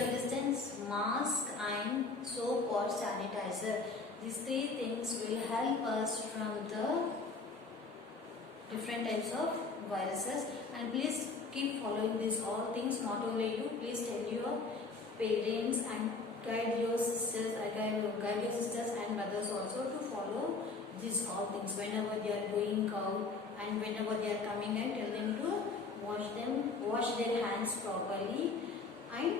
social distance, mask and soap or sanitizer. These three things will help us from the different types of viruses. And please keep following these all things. Not only you, please tell your parents and guide your sisters and mothers also to follow these all things. Whenever they are going out and whenever they are coming in, tell them to wash their hands properly and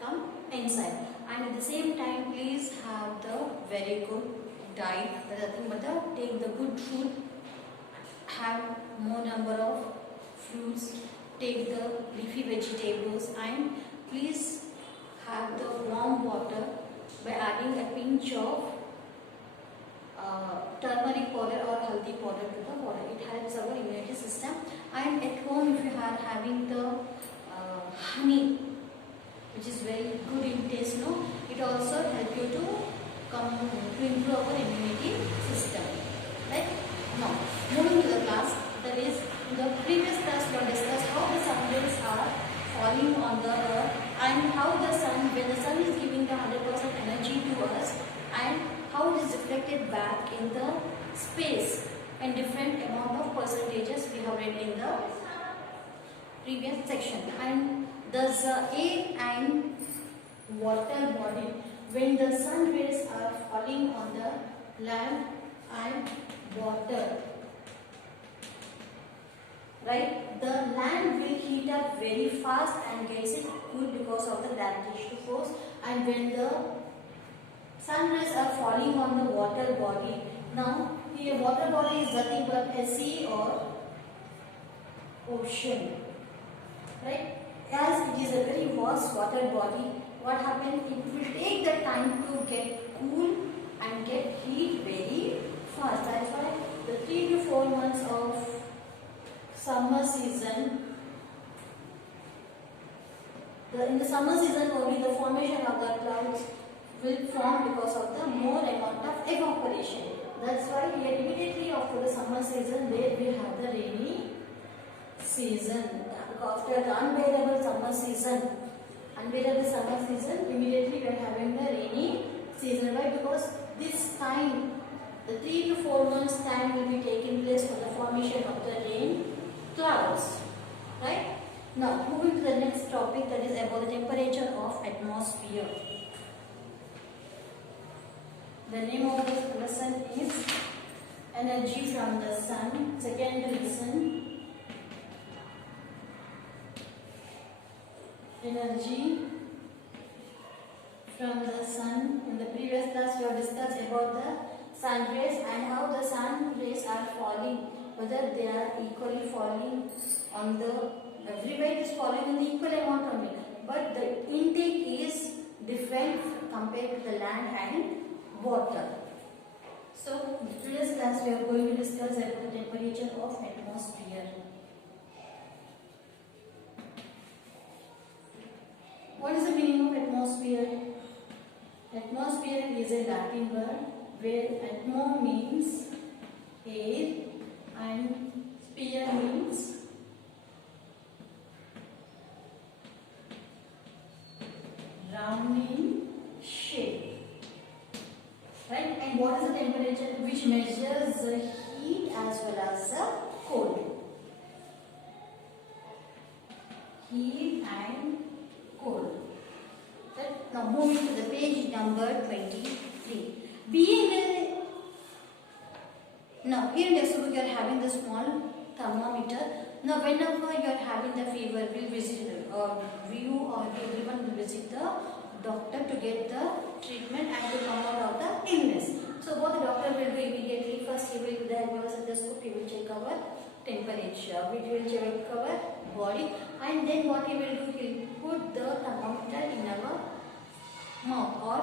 come inside. And at the same time, please have the very good diet. Nothing but take the good food, have more number of fruits, take the leafy vegetables, and please have the warm water by adding a pinch of turmeric powder or haldi powder to the water. It helps our immunity system. And at home, if you are having the honey, which is very good in taste, no, it also help you to improve our immunity system. Right? Now, moving to the class, that is, in the previous class we have discussed how the sun rays are falling on the earth and how the sun, when the sun is giving the 100% energy to us, and how it is reflected back in the space and different amount of percentages we have read in the previous section. And thus air and water body, when the sun rays are falling on the land and water, right, the land will heat up very fast and gets it cool because of the gravitational force. And when the sun rays are falling on the water body, now here water body is nothing but a sea or ocean, right? As it is a very vast water body, what happens, it will take the time to get cool and get heat very fast. That's why the 3 to 4 months of summer season, in the summer season only the formation of the clouds will form because of the more amount of evaporation. That's why here immediately after the summer season there we have the rainy season. After the unbearable summer season, immediately we are having the rainy season. Why? Because this time, the 3 to 4 months time will be taking place for the formation of the rain clouds. Right? Now, moving to the next topic, that is about the temperature of atmosphere. The name of this lesson is Energy from the Sun. Second lesson, Energy from the Sun. In the previous class, we have discussed about the sun rays and how the sun rays are falling, whether they are equally falling on the, everywhere it is falling in the equal amount only, but the intake is different compared to the land and water. So, in the previous class, we are going to discuss about the temperature of atmosphere. What is the meaning of atmosphere? Atmosphere is a Latin word where atmo means air and sphere means round in shape. Right? And what is the temperature? Which measures the heat as well as the cold. Heat and cold. Right? Now moving to the page number 23. Now here in the textbook you are having the small thermometer. Now whenever you are having the fever, we'll visit everyone will visit the doctor to get the treatment and to come out of the illness. So what the doctor will do immediately, first he will diagnose the stethoscope, he will check our temperature, he will check our body, and then what he will do, he will put the thermometer in our mouth, or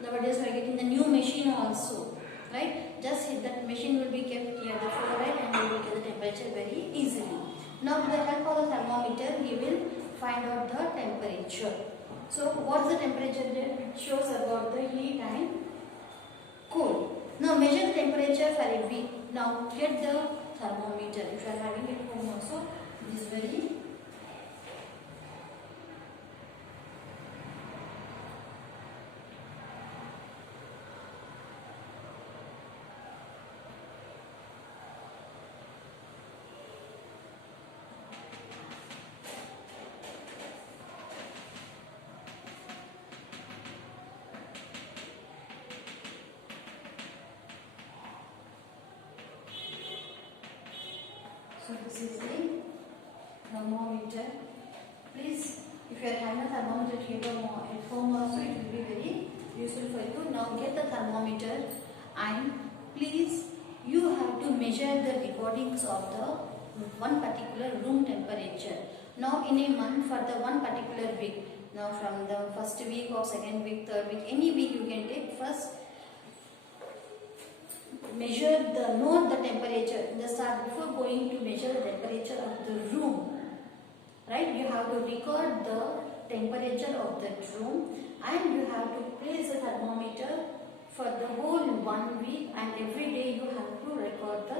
nowadays we are getting the new machine also, right? Just that machine will be kept near the forehead and we will get the temperature very easily. Now with the help of the thermometer, he will find out the temperature. So what is the temperature there? It shows about the heat and cold. Now measure the temperature for a week. Now get the thermometer. If you are having it home also, it is very This is the thermometer. Please, if you are having a thermometer at home also, it will be very useful for you. Now get the thermometer and please you have to measure the recordings of the one particular room temperature. Now in a month for the one particular week, now from the first week or second week, third week, any week you can take. First note the temperature in the start. Before going to measure the temperature of the room, right, you have to record the temperature of that room and you have to place the thermometer for the whole 1 week, and every day you have to record the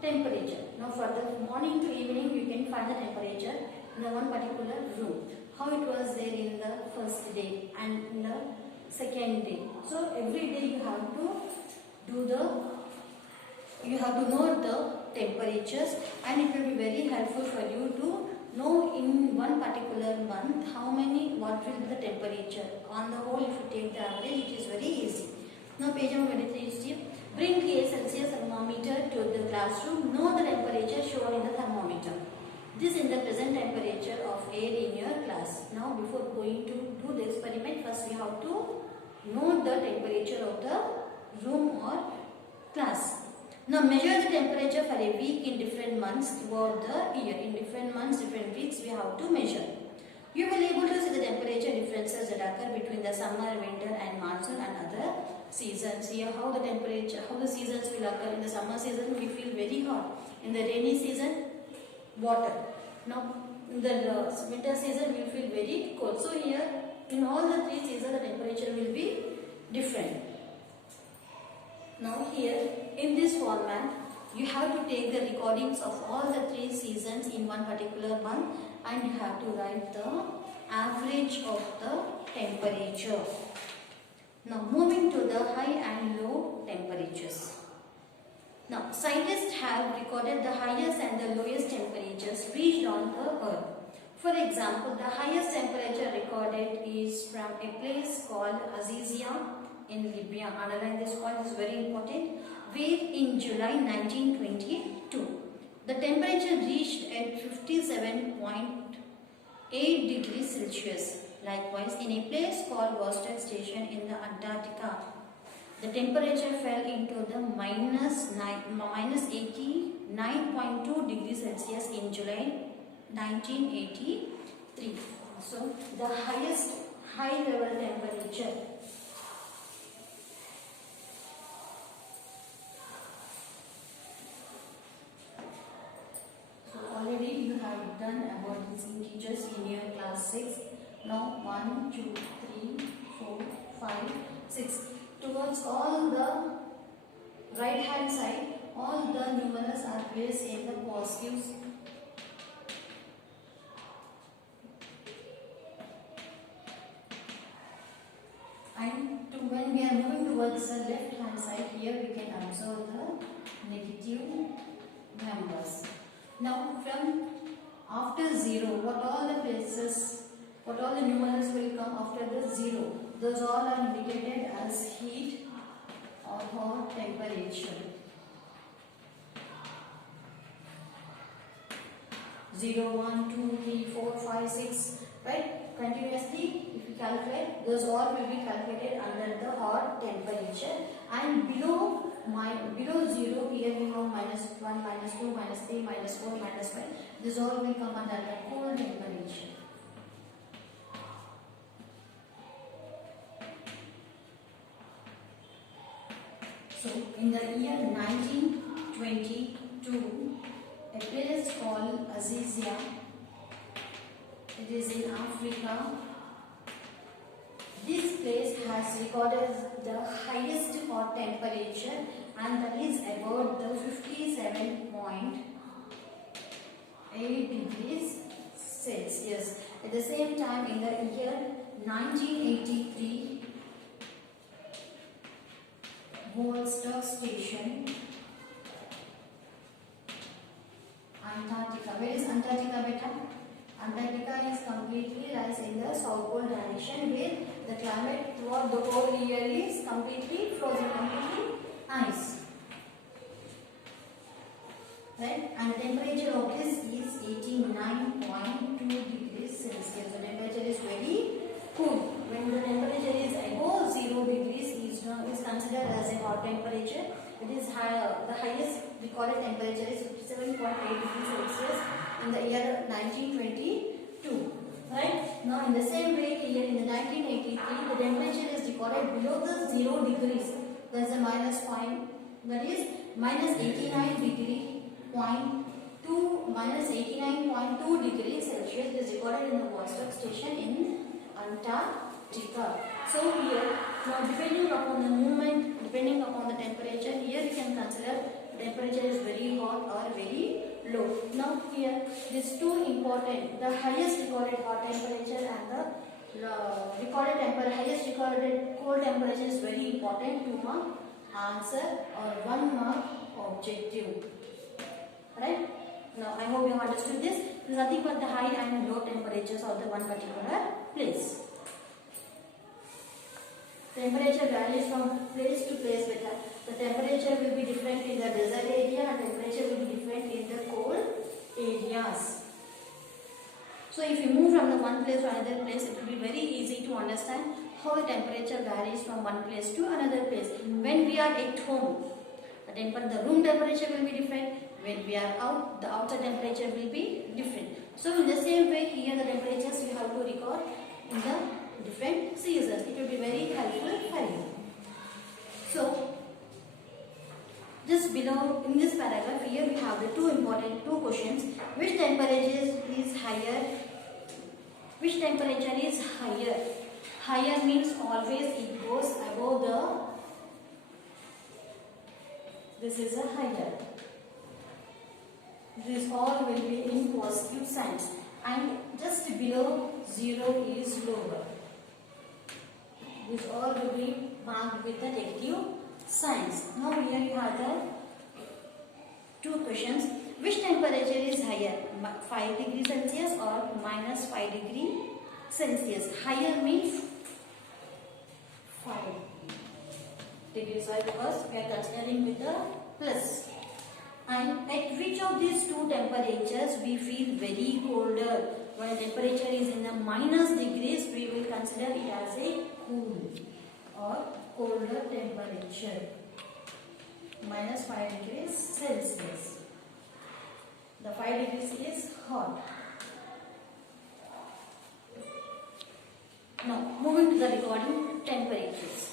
temperature. Now for the morning to evening you can find the temperature in the one particular room, how it was there in the first day and in the second day. So every day you have to note the temperatures, and it will be very helpful for you to know in one particular month what will be the temperature. On the whole, if you take the average, it is very easy. Now page number 23 is tip. Bring a Celsius thermometer to the classroom. Know the temperature shown in the thermometer. This is the present temperature of air in your class. Now before going to do the experiment, first we have to note the temperature of the room or class. Now measure the temperature for a week in different months throughout the year. In different months, different weeks we have to measure. You will be able to see the temperature differences that occur between the summer, winter and monsoon and other seasons. Here how the seasons will occur. In the summer season we feel very hot. In the rainy season, water. Now in the winter season we feel very cold. So here in all the three seasons the temperature will be different. Now here in this format you have to take the recordings of all the three seasons in one particular month and you have to write the average of the temperature. Now moving to the high and low temperatures. Now scientists have recorded the highest and the lowest temperatures reached on the earth. For example, the highest temperature recorded is from a place called Azizia in Libya. Underline this point, is very important. Where in July 1922, the temperature reached at 57.8 degrees Celsius. Likewise, in a place called Vostok Station in the Antarctica, the temperature fell into the minus 89.2 degrees Celsius in July 1983. So, the highest high level temperature. Already you have done about these integers in your class 6. Now 1, 2, 3, 4, 5, 6. Towards all the right hand side, all the numerals are placed in the positives. And when we are moving towards the left hand side, here we can observe the negative numbers. Now from after 0, what all the numerals will come after the 0? Those all are indicated as heat or hot temperature. 0, 1, 2, 3, 4, 5, 6, right? Continuously, if you calculate, those all will be calculated under the hot temperature, and below 0 here we have -1, -2, -3, -4, -5. This all will come under the cold temperature. So in the year 1922, a place called Azizia, it is in Africa. This place has recorded the highest hot temperature, and that is about the 57.8 degrees Celsius. At the same time, in the year 1983, Vostok Station, Antarctica. Where is Antarctica, beta? Antarctica is completely lies in the south pole direction, where the climate throughout the whole year is completely frozen, completely ice. right? And temperature of this is 89.2 degrees Celsius. The temperature is very cool. When the temperature is above 0 degrees is considered as a hot temperature. It is higher. The highest recorded temperature is 57.8 degrees Celsius in the year 1922. Right? Now in the same way here in the 1983 the temperature is recorded below the 0 degrees. There is a minus point, that is minus 89 degree point 2 minus 89.2 degrees Celsius is recorded in the Vostok station in Antarctica. So here, now depending upon the movement, depending upon the temperature, here you can consider temperature is very hot or very low. Now here, these two important, the highest recorded hot temperature and the highest recorded cold temperature is very important. 2 mark answer or 1 mark objective. Right? Now I hope you have understood this. This is nothing but the high and low temperatures of the one particular place. Temperature varies from place to place. The temperature will be different in the desert area and temperature will be different in the cold areas. So if you move from the one place to another place, it will be very easy to understand how the temperature varies from one place to another place. When we are at home, the room temperature will be different. When we are out, the outside temperature will be different. So in the same way, here the temperatures you have to record in the different seasons. It will be very helpful for you. So just below in this paragraph, here we have the two questions. Which temperature is higher? Which temperature is higher? Higher means always it goes above this is a higher. This all will be in positive signs. And just below 0 is lower. This all will be marked with the negative signs. Now here you have the two questions. Which temperature is higher? 5 degrees Celsius or minus 5 degrees Celsius? Higher means 5 degrees, because we are considering with the plus. And at which of these two temperatures we feel very colder? When temperature is in the minus degrees, we will consider it as a cool or colder temperature. Minus 5 degrees Celsius. The 5 degrees is hot. Now moving to the recording temperatures.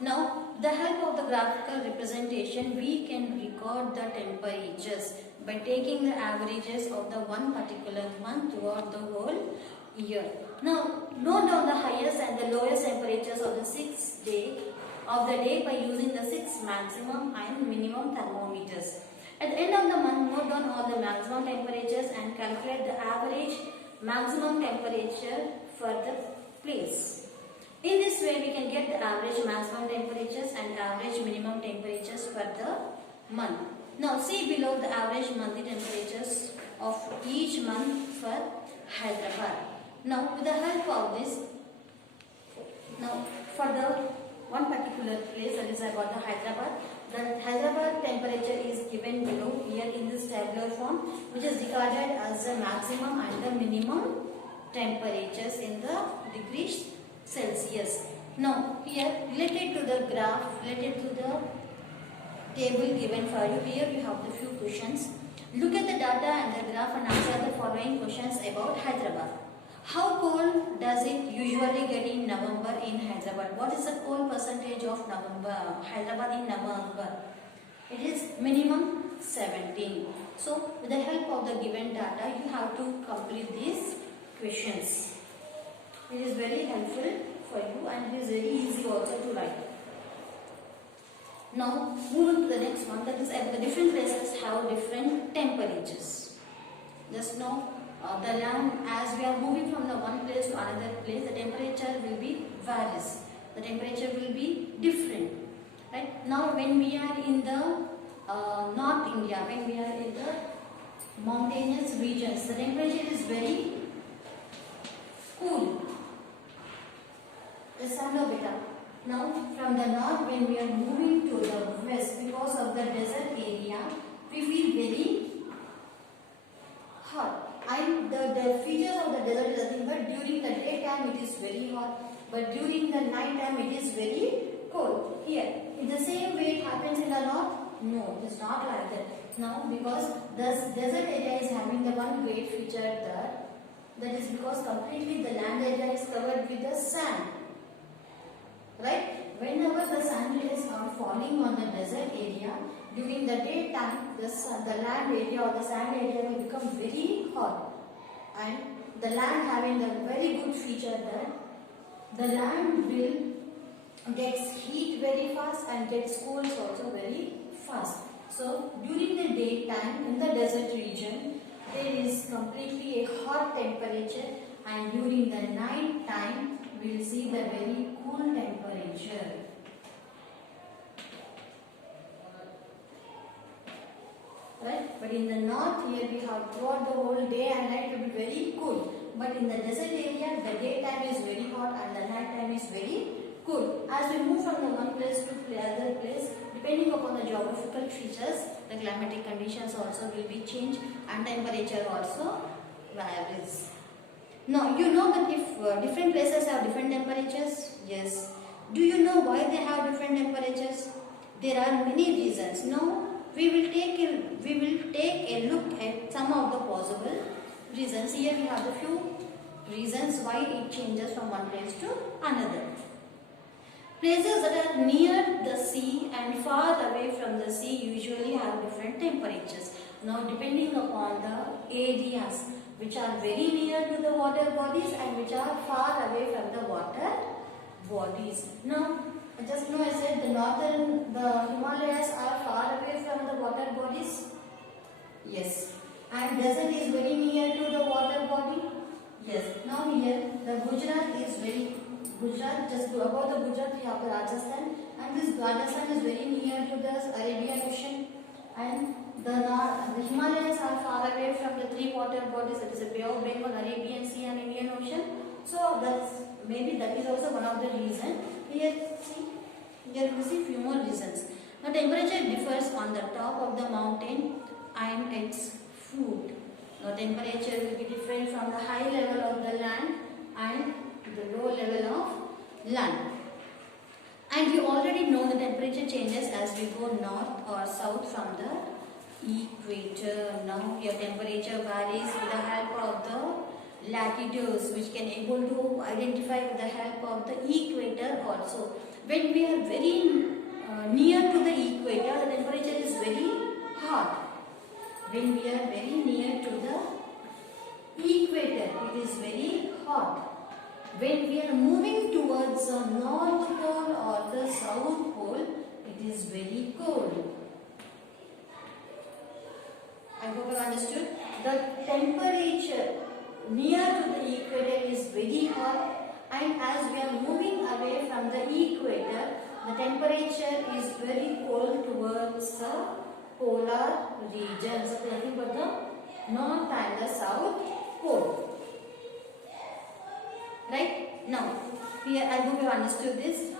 Now with the help of the graphical representation, we can record the temperatures by taking the averages of the one particular month throughout the whole year. Now note down the highest and the lowest temperatures of the 6th day of the day by using the 6 maximum and minimum thermometers. At the end of the month, note down all the maximum temperatures and calculate the average maximum temperature for the place. In this way, we can get the average maximum temperatures and average minimum temperatures for the month. Now, see below the average monthly temperatures of each month for Hyderabad. Now, with the help of this, now for the one particular place, that is about the Hyderabad, the Hyderabad temperature is given below here in this tabular form, which is regarded as the maximum and the minimum temperatures in the degrees Celsius. Now here related to the graph, related to the table given for you, here we have the few questions. Look at the data and the graph and answer the following questions about Hyderabad. How cold does it usually get in November in Hyderabad? What is the cold percentage of Hyderabad in November? It is minimum 17. So with the help of the given data, you have to complete these questions. It is very helpful for you and it is very easy also to write. Now moving to the next one, that is the different places have different temperatures. Just now the land, as we are moving from the one place to another place, the temperature will be varies. The temperature will be different. Right? Now when we are in the North India, when we are in the mountainous regions, the temperature is very cool. Now from the north, when we are moving to the west, because of the desert area, we feel very very hot, but during the night time it is very cold. Here, in the same way it happens in the north? No, it is not like that. Now, because the desert area is having the one great feature that is because completely the land area is covered with the sand. Right? Whenever the sun rays are falling on the desert area, during the daytime, the land area or the sand area will become very hot. And the land having a very good feature that the land will gets heat very fast and gets cold also very fast. So during the daytime in the desert region there is completely a hot temperature, and during the night time we will see the very cool temperature. Right? But in the north here we have throughout the whole day and night will be very cool. But in the desert area the daytime is very hot and the night time is very cool. As we move from the one place to the other place, depending upon the geographical features, the climatic conditions also will be changed and temperature also varies. Now you know that if different places have different temperatures, yes. Do you know why they have different temperatures? There are many reasons. Now we will take a look at some of the possible reasons. Here we have the few reasons why it changes from one place to another. Places that are near the sea and far away from the sea usually have different temperatures. Now depending upon the areas which are very near to the water bodies and which are far away from the water bodies. Now just now I said the Himalayas are far away from the water bodies. Yes. And desert is very near to the water body. Yes. Now here the Gujarat, just above the Gujarat we have the Rajasthan, and this Rajasthan is very near to the Arabian Ocean, and the Himalayas are far away from the three water bodies, that is the Bay of Bengal, Arabian Sea and Indian Ocean. So that is also one of the reasons. Here we see few more reasons. The temperature differs on the top of the mountain and its foot. The temperature will be different from the high level of the land and the low level of land. And you already know the temperature changes as we go north or south from the equator. Now your temperature varies with the help of the latitudes, which can able to identify with the help of the equator also. When we are very near to the equator, the temperature is very hot. When we are very near to the equator, it is very hot. When we are moving towards the north pole or the south pole, it is very cold. I hope you understood. The temperature near to the equator is very hot, and as we are moving away from the equator, the temperature is very cold towards the polar regions. So nothing but the north and the south pole. Right? Now, here I hope you understood this.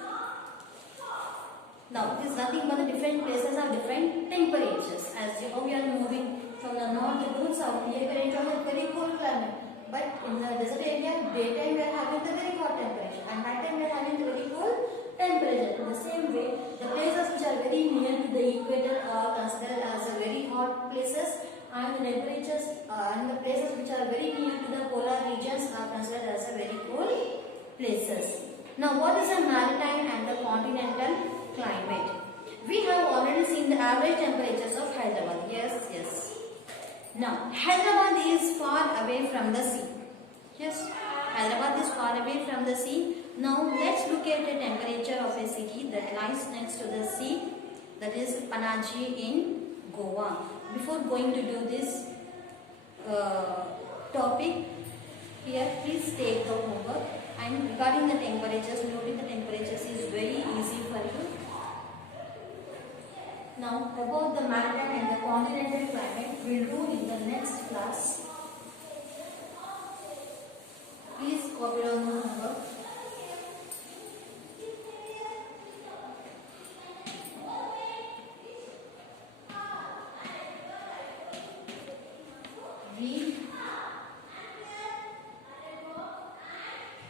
Now, it is nothing but the different places have different temperatures. As how we are moving from the north to south, here we are enjoying a very cold climate. But in the desert area, daytime we are having the very hot temperature, and nighttime we are having the very cold temperature. In the same way, the places which are very near to the equator are considered as a very hot places, and the temperatures and the places which are very near to the polar regions are considered as a very cold places. Now, what is a maritime and the continental climate? We have already seen the average temperatures of Hyderabad. Yes. Now, Hyderabad is far away from the sea. Yes, Hyderabad is far away from the sea. Now, let's look at the temperature of a city that lies next to the sea, that is Panaji in Goa. Before going to do this topic, here please take the homework, and regarding the temperatures, noting the temperatures is very easy for you. Now, about the maritime and the continental climate, we will do in the next class. Please copy down the homework. Read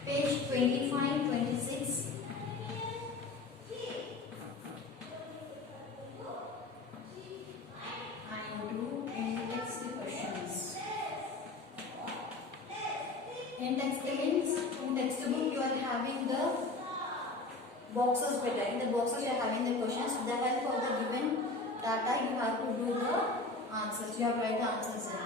page 25, 26. And do in-text questions. In-text means in textbook you are having the boxes better. In the boxes you are having the questions. With the help of the given data you have to do the answers. You have to write the answers in.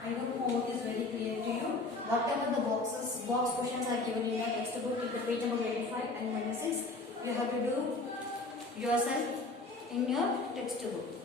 I hope homework is very clear to you. Whatever the box questions are given in your textbook, in the page number 25 and 26, you have to do yourself in your textbook.